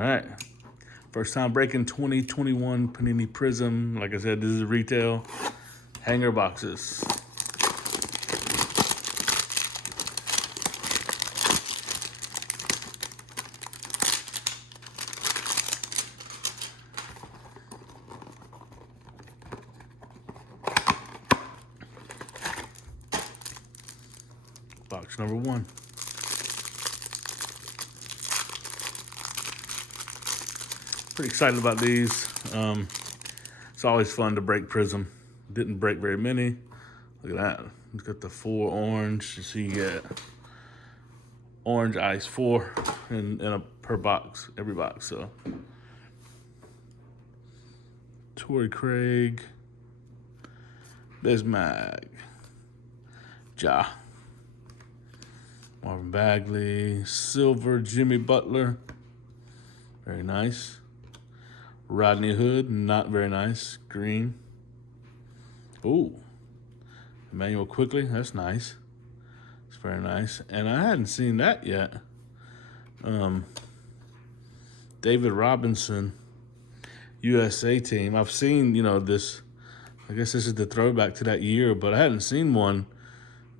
right. First time breaking 2021 Panini Prizm. Like I said, this is retail. Hanger boxes. Box number 1. Pretty excited about these. It's always fun to break Prizm. Didn't break very many. Look at that. Look at the 4 orange. So you get orange ice 4 in a per box, every box. So Torrey Craig, JMac, Ja, Marvin Bagley, silver Jimmy Butler, very nice. Rodney Hood, not very nice. Green. Ooh. Emmanuel Quickly, that's nice. It's very nice. And I hadn't seen that yet. David Robinson, USA team. I've seen, this. I guess this is the throwback to that year, but I hadn't seen one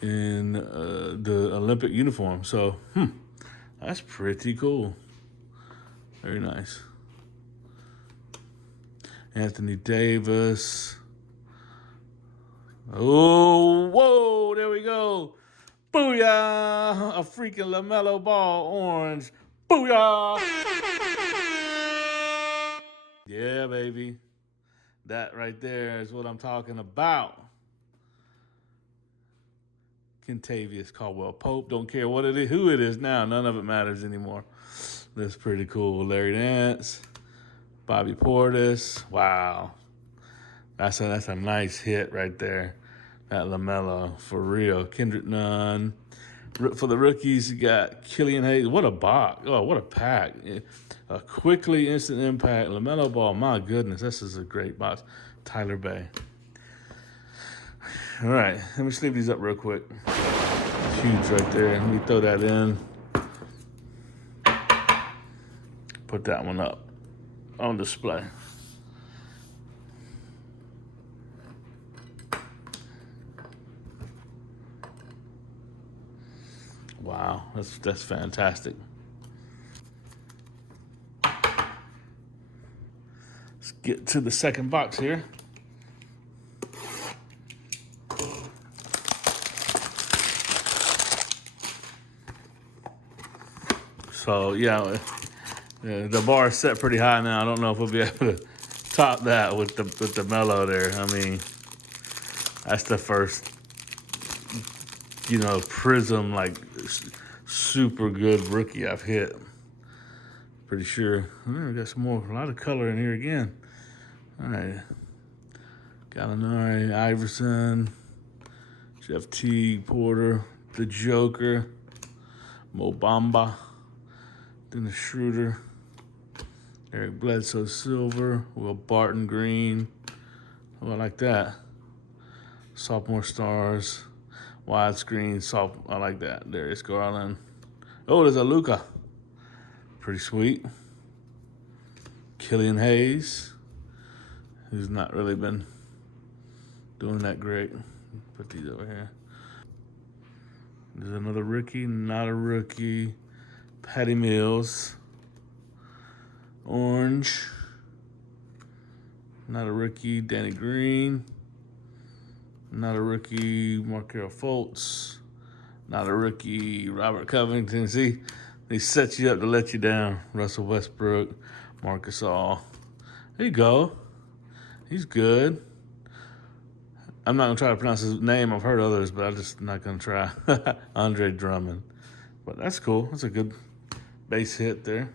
in the Olympic uniform. So, that's pretty cool. Very nice. Anthony Davis. Oh, whoa, there we go. Booyah! A freaking LeMelo ball, orange. Booyah! Yeah, baby. That right there is what I'm talking about. Kentavious Caldwell Pope. Don't care what it is, who it is now. None of it matters anymore. That's pretty cool. Larry Nance. Bobby Portis. Wow. That's a nice hit right there. That LeMelo, for real. Kendrick Nunn. For the rookies, you got Killian Hayes. What a box. Oh, what a pack. A quickly instant impact. LeMelo ball. My goodness, this is a great box. Tyler Bay. All right, let me sleeve these up real quick. It's huge right there. Let me throw that in. Put that one up on display. Wow, that's fantastic. Let's get to the second box here. So yeah, the bar is set pretty high now. I don't know if we'll be able to top that with the Melo there. I mean, that's the first, Prizm, like, super good rookie I've hit. Pretty sure. We got a lot of color in here again. All right. Gallinari, Iverson, Jeff Teague, Porter, the Joker, Mo Bamba, Dennis Schroeder, Eric Bledsoe Silver, Will Barton Green. Oh, I like that. Sophomore stars, widescreen, I like that. Darius Garland. Oh, there's a Luka. Pretty sweet. Killian Hayes, who's not really been doing that great. Put these over here. There's another rookie, not a rookie. Patty Mills. Orange. Not a rookie. Danny Green. Not a rookie. Markelle Fultz. Not a rookie. Robert Covington. See, they set you up to let you down. Russell Westbrook. Marcus All. There you go. He's good. I'm not going to try to pronounce his name. I've heard others, but I'm just not going to try. Andre Drummond. But that's cool. That's a good base hit there.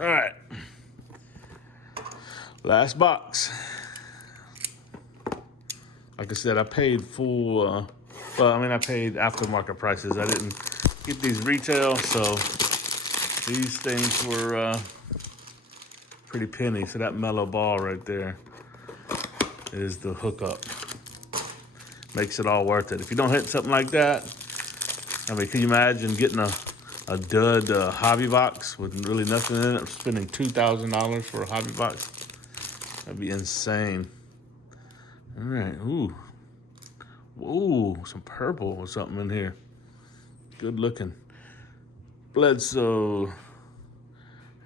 All right. Last box. Like I said, I paid full, I paid aftermarket prices. I didn't get these retail, so these things were pretty penny. So that Melo ball right there is the hookup. Makes it all worth it. If you don't hit something like that, I mean, can you imagine getting a a dud hobby box with really nothing in it. I'm spending $2,000 for a hobby box. That'd be insane. All right, ooh. Whoa, some purple or something in here. Good looking. Bledsoe.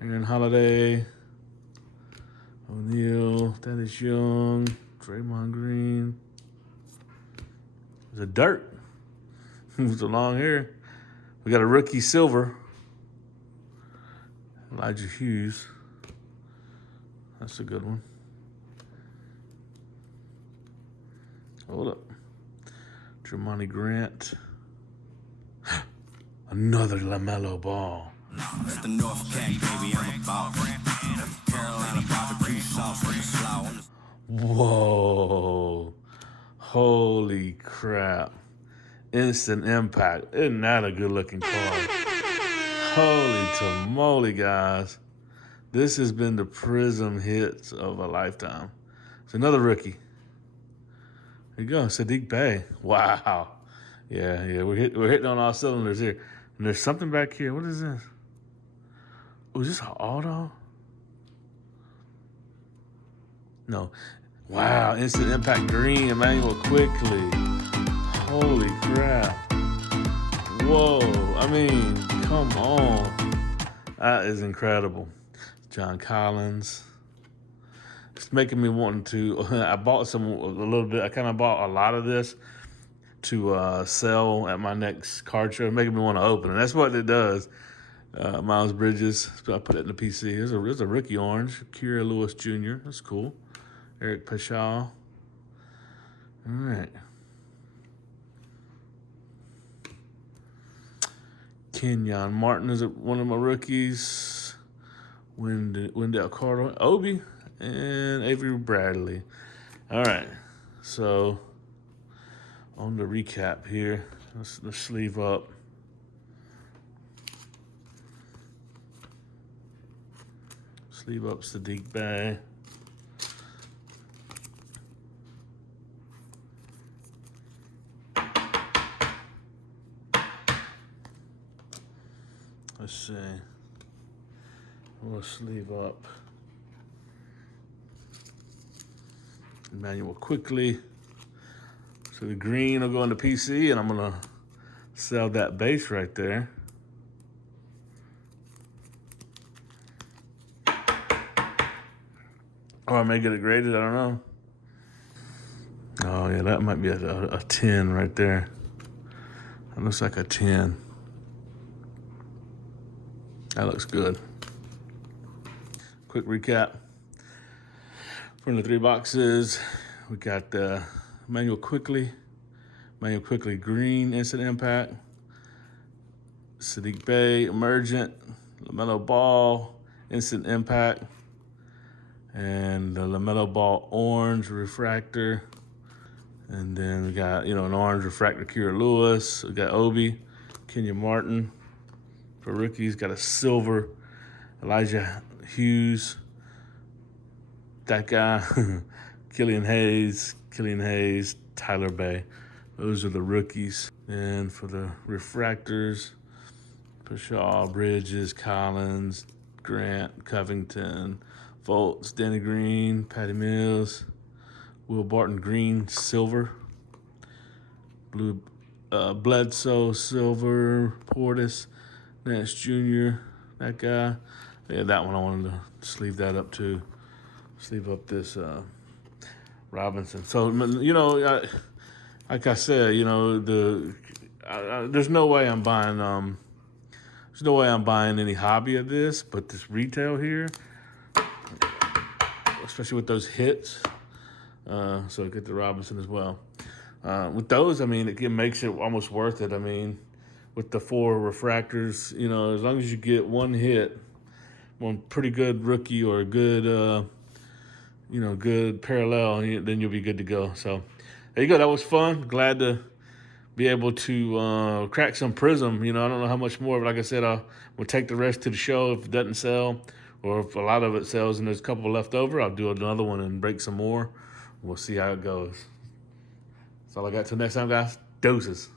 Aaron Holiday. O'Neal. Dennis Young. Draymond Green. There's a dirt. With the long hair. We got a rookie silver. Elijah Hughes. That's a good one. Hold up. Jermani Grant. Another LeMelo ball. It's the North Cat, baby, I'm about Carolina barbecue sauce with the slow. Whoa. Holy crap. Instant impact. Isn't that a good looking card? Holy tamale, guys. This has been the Prizm hits of a lifetime. It's another rookie. There you go, Sadiq Bey. Wow. Yeah, we're hitting on all cylinders here. And there's something back here. What is this? Oh, is this an auto? No. Wow, instant impact green, Emmanuel quickly. Holy crap. Whoa, I mean, come on. That is incredible. John Collins. It's making me want to, I bought a little bit, I kind of bought a lot of this to sell at my next card show, making me want to open it. That's what it does. Miles Bridges, so I put it in the PC. There's a rookie orange, Kira Lewis Jr. That's cool. Eric Pascal. All right. Kenyon Martin is one of my rookies. Wendell Carter, Obi, and Avery Bradley. All right. So on the recap here, let's sleeve up. Sleeve up Sadiq Bey. Let's see. We'll sleeve up Emmanuel quickly. So the green will go into PC, and I'm gonna sell that base right there. Or I may get it graded, I don't know. Oh yeah, that might be a 10 right there. That looks like a 10. That looks good. Quick recap. From the 3 boxes, we got Emmanuel Quickly green, instant impact. Sadiq Bey, emergent. LeMelo Ball, instant impact. And the LeMelo Ball orange refractor. And then we got, an orange refractor, Kira Lewis. We got Obi, Kenyon Martin. For rookies, got a silver Elijah Hughes. That guy, Killian Hayes, Tyler Bey. Those are the rookies. And for the refractors, Pascal, Bridges, Collins, Grant, Covington, Fultz, Danny Green, Patty Mills, Will Barton Green, silver. Blue, Bledsoe, silver. Portis, Nance Jr., that guy. Yeah, that one I wanted to sleeve that up too. Sleeve up this Robinson. So, like I said, there's no way I'm buying any hobby of this, but this retail here, especially with those hits. So I get the Robinson as well. With those, it makes it almost worth it. With the 4 refractors, as long as you get one hit, one pretty good rookie or a good, good parallel, then you'll be good to go. So there you go. That was fun. Glad to be able to crack some Prizm. I don't know how much more, but like I said, we'll take the rest to the show if it doesn't sell, or if a lot of it sells and there's a couple left over, I'll do another one and break some more. We'll see how it goes. That's all I got. Till next time, guys. Doses.